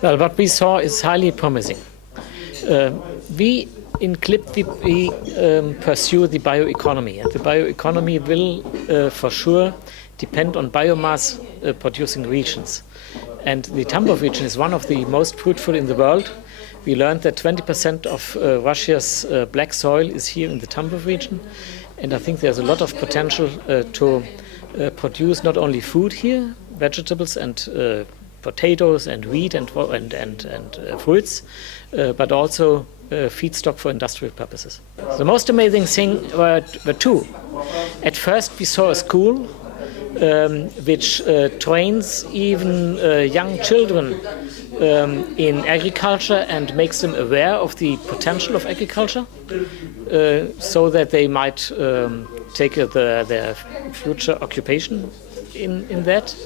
Well, what we saw is highly promising. We in CLIB we pursue the bioeconomy, and the bioeconomy will for sure depend on biomass producing regions. And the Tambov region is one of the most fruitful in the world. We learned that 20% of Russia's black soil is here in the Tambov region, and I think there's a lot of potential to produce not only food here, vegetables and potatoes and wheat and fruits, but also feedstock for industrial purposes. The most amazing thing were two. At first we saw a school which trains even young children in agriculture and makes them aware of the potential of agriculture, so that they might take their future occupation in that.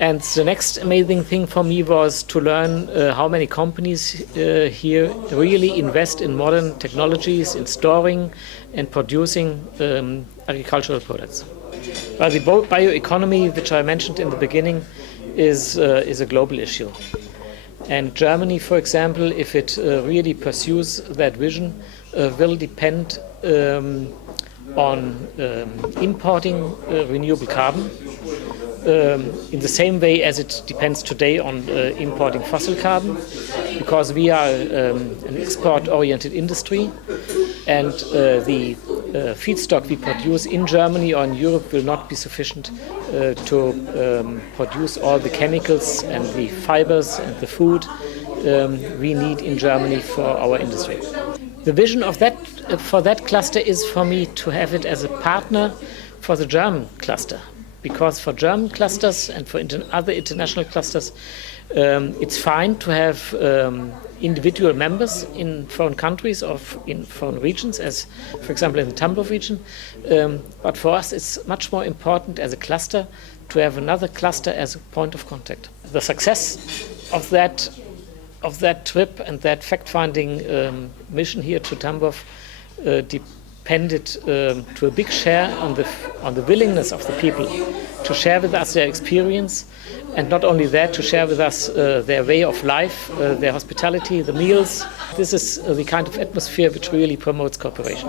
And the next amazing thing for me was to learn how many companies here really invest in modern technologies, in storing and producing agricultural products. Well, the bioeconomy, which I mentioned in the beginning, is a global issue. And Germany, for example, if it really pursues that vision, will depend on importing renewable carbon, in the same way as it depends today on importing fossil carbon, because we are an export-oriented industry, and the feedstock we produce in Germany or in Europe will not be sufficient to produce all the chemicals and the fibers and the food we need in Germany for our industry. The vision of that for that cluster is for me to have it as a partner for the German cluster. Because for German clusters and for other international clusters, it's fine to have individual members in foreign countries or in foreign regions, as for example in the Tambov region. But for us, it's much more important as a cluster to have another cluster as a point of contact. The success of that trip and that fact-finding mission here to Tambov depended to a big share on the willingness of the people to share with us their experience, and not only that, to share with us their way of life, their hospitality, the meals. This is the kind of atmosphere which really promotes cooperation.